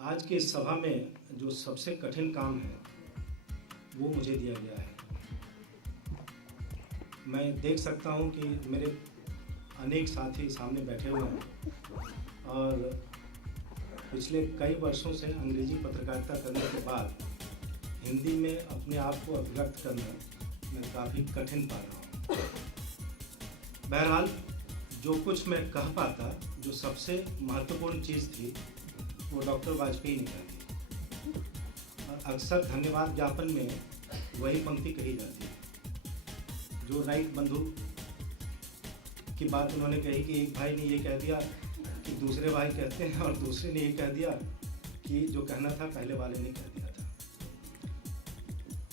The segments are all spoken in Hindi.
आज की इस सभा में जो सबसे कठिन काम है वो मुझे दिया गया है। मैं देख सकता हूँ कि मेरे अनेक साथी सामने बैठे हुए हैं और पिछले कई वर्षों से अंग्रेजी पत्रकारिता करने के बाद हिंदी में अपने आप को अभिव्यक्त करना मैं काफ़ी कठिन पा रहा हूँ। बहरहाल जो कुछ मैं कह पाता, जो सबसे महत्वपूर्ण चीज़ थी वो डॉक्टर वाजपेयी ने कही और अक्सर धन्यवाद ज्ञापन में वही पंक्ति कही जाती है। जो राइट बंधु की बात उन्होंने कही कि एक भाई ने ये कह दिया कि दूसरे भाई कहते हैं और दूसरे ने ये कह दिया कि जो कहना था पहले वाले ने कह दिया था।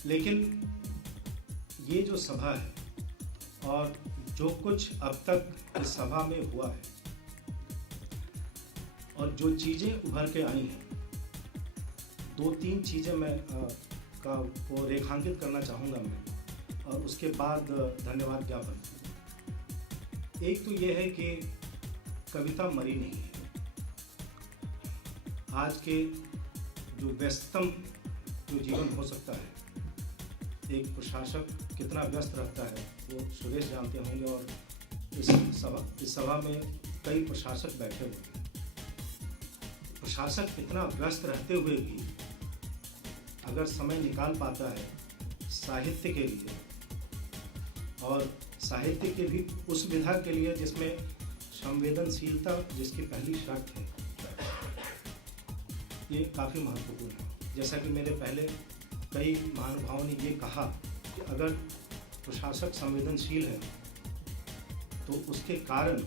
लेकिन ये जो सभा है और जो कुछ अब तक इस सभा में हुआ है और जो चीज़ें उभर के आई हैं, दो तीन चीज़ें मैं को रेखांकित करना चाहूँगा मैं, और उसके बाद धन्यवाद ज्ञापन। एक तो ये है कि कविता मरी नहीं है। आज के जो व्यस्ततम जो जीवन हो सकता है, एक प्रशासक कितना व्यस्त रहता है वो सुरेश जानते होंगे, और इस सभा में कई प्रशासक बैठे हुए हैं। प्रशासक इतना व्यस्त रहते हुए भी अगर समय निकाल पाता है साहित्य के लिए, और साहित्य के भी उस विधा के लिए जिसमें संवेदनशीलता जिसकी पहली शर्त है, ये काफ़ी महत्वपूर्ण है। जैसा कि मेरे पहले कई महानुभावों ने ये कहा कि अगर प्रशासक संवेदनशील है तो उसके कारण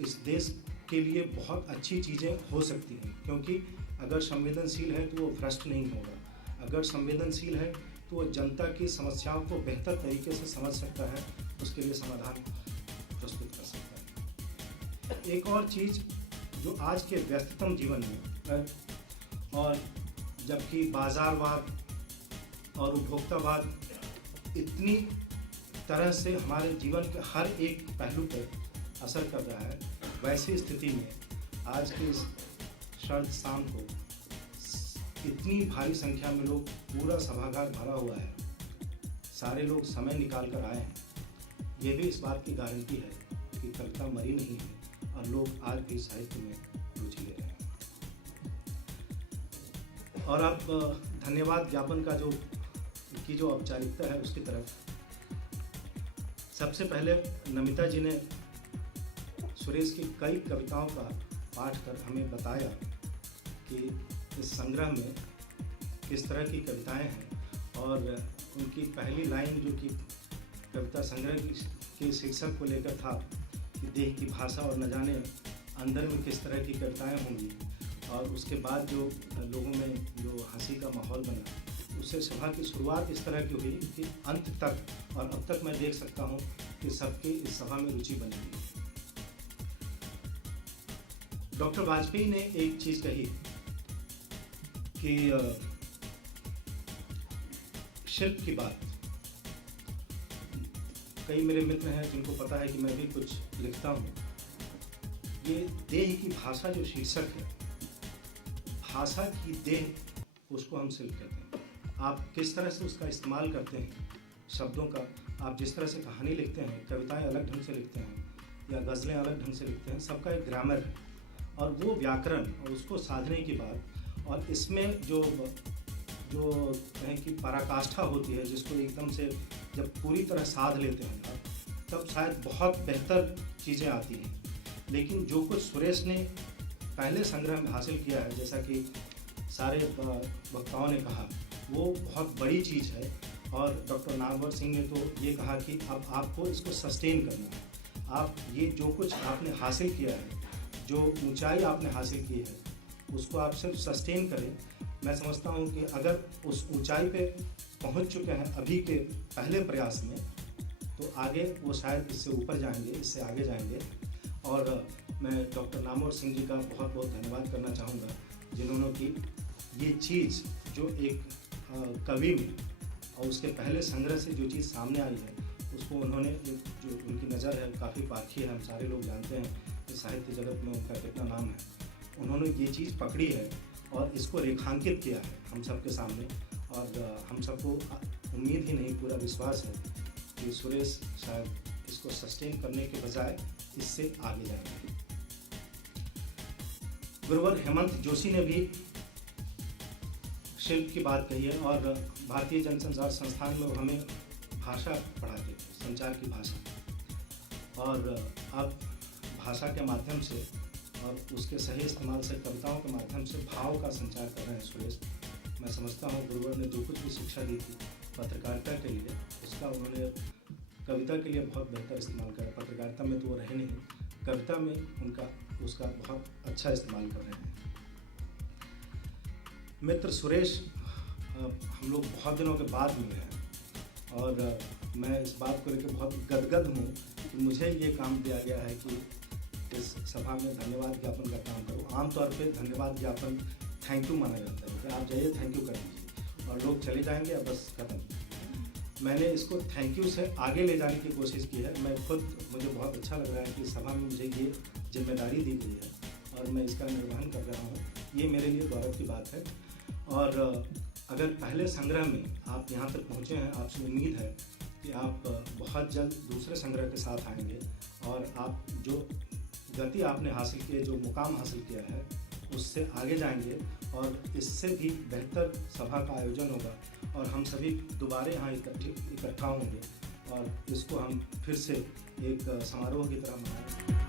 इस देश के लिए बहुत अच्छी चीज़ें हो सकती हैं, क्योंकि अगर संवेदनशील है तो वो भ्रष्ट नहीं होगा। अगर संवेदनशील है तो वो जनता की समस्याओं को बेहतर तरीके से समझ सकता है, उसके लिए समाधान प्रस्तुत कर सकता है। एक और चीज़ जो आज के व्यस्ततम जीवन में, और जबकि बाज़ारवाद और उपभोक्तावाद इतनी तरह से हमारे जीवन के हर एक पहलू पर असर कर रहा है, वैसी स्थिति में आज के इस शरद शाम को इतनी भारी संख्या में लोग, पूरा सभागार भरा हुआ है, सारे लोग समय निकाल कर आए हैं, ये भी इस बात की गारंटी है कि कविता मरी नहीं है और लोग आज भी साहित्य में रुचि ले रहे हैं। और अब धन्यवाद ज्ञापन का जो औपचारिकता है उसकी तरफ। सबसे पहले नमिता जी ने सुरेश की कई कविताओं का पाठ कर हमें बताया कि इस संग्रह में किस तरह की कविताएं हैं, और उनकी पहली लाइन जो कि कविता संग्रह के शीर्षक को लेकर था कि देह की भाषा और न जाने अंदर में किस तरह की कविताएं होंगी, और उसके बाद जो लोगों में जो हंसी का माहौल बना, उससे सभा की शुरुआत इस तरह की हुई कि अंत तक, और अब तक मैं देख सकता हूँ कि सबकी इस सभा में रुचि बनी हुई है। डॉक्टर वाजपेयी ने एक चीज़ कही कि शिल्प की बात। कई मेरे मित्र हैं जिनको पता है कि मैं भी कुछ लिखता हूँ। ये देह की भाषा जो शीर्षक है, भाषा की देह, उसको हम शिल्प कहते हैं। आप किस तरह से उसका इस्तेमाल करते हैं शब्दों का, आप जिस तरह से कहानी लिखते हैं, कविताएं अलग ढंग से लिखते हैं या गज़लें अलग ढंग से लिखते हैं, सबका एक ग्रामर है और वो व्याकरण और उसको साधने की बात, और इसमें जो कहें कि पराकाष्ठा होती है, जिसको एकदम से जब पूरी तरह साध लेते हैं आप, तब शायद बहुत बेहतर चीज़ें आती हैं। लेकिन जो कुछ सुरेश ने पहले संग्रह में हासिल किया है, जैसा कि सारे वक्ताओं ने कहा, वो बहुत बड़ी चीज़ है। और डॉक्टर नामवर सिंह ने तो ये कहा कि अब आपको इसको सस्टेन करना है। आप ये जो कुछ आपने हासिल किया है, जो ऊंचाई आपने हासिल की है, उसको आप सिर्फ सस्टेन करें। मैं समझता हूँ कि अगर उस ऊंचाई पे पहुँच चुके हैं अभी के पहले प्रयास में, तो आगे वो शायद इससे ऊपर जाएंगे, इससे आगे जाएंगे। और मैं डॉक्टर नामवर सिंह जी का बहुत बहुत धन्यवाद करना चाहूँगा, जिन्होंने कि ये चीज़ जो एक कवि में और उसके पहले संग्रह से जो चीज़ सामने आई है, उसको उन्होंने, जो उनकी नज़र है काफ़ी पारखी है, हम सारे लोग जानते हैं कि साहित्य जगत में उनका कितना नाम है। उन्होंने ये चीज़ पकड़ी है और इसको रेखांकित किया है हम सबके सामने। और हम सबको उम्मीद ही नहीं, पूरा विश्वास है कि सुरेश शायद इसको सस्टेन करने के बजाय इससे आगे जाएंगे। गुरुवर हेमंत जोशी ने भी शिल्प की बात कही है और भारतीय जनसंचार संस्थान में हमें भाषा पढ़ाते थे, संचार की भाषा। और अब भाषा के माध्यम से और उसके सही इस्तेमाल से कविताओं के माध्यम से भाव का संचार कर रहे हैं सुरेश। मैं समझता हूँ गुरुवर ने जो कुछ भी शिक्षा दी थी पत्रकारिता के लिए, उसका उन्होंने कविता के लिए बहुत बेहतर इस्तेमाल करा। पत्रकारिता में तो वो रहे नहीं, कविता में उसका बहुत अच्छा इस्तेमाल कर रहे हैं। मित्र सुरेश, हम लोग बहुत दिनों के बाद मिले हैं और मैं इस बात को लेकर बहुत गदगद हूँ कि मुझे ये काम दिया गया है कि इस सभा में धन्यवाद ज्ञापन का काम करूँ। आमतौर पे धन्यवाद ज्ञापन थैंक यू माना जाता है कि आप जाइए थैंक यू कर दीजिए और लोग चले जाएंगे और बस खत्म। मैंने इसको थैंक यू से आगे ले जाने की कोशिश की है। मैं खुद, मुझे बहुत अच्छा लग रहा है कि सभा में मुझे ये जिम्मेदारी दी गई है और मैं इसका निर्वहन कर रहा हूँ। ये मेरे लिए गौरव की बात है। और अगर पहले संग्रह में आप यहाँ तक पहुँचे हैं, आपसे उम्मीद है कि आप बहुत जल्द दूसरे संग्रह के साथ आएंगे और आप जो गति आपने हासिल की है, जो मुकाम हासिल किया है, उससे आगे जाएंगे और इससे भी बेहतर सभा का आयोजन होगा और हम सभी दोबारा यहाँ इकट्ठा होंगे और इसको हम फिर से एक समारोह की तरह मनाएंगे।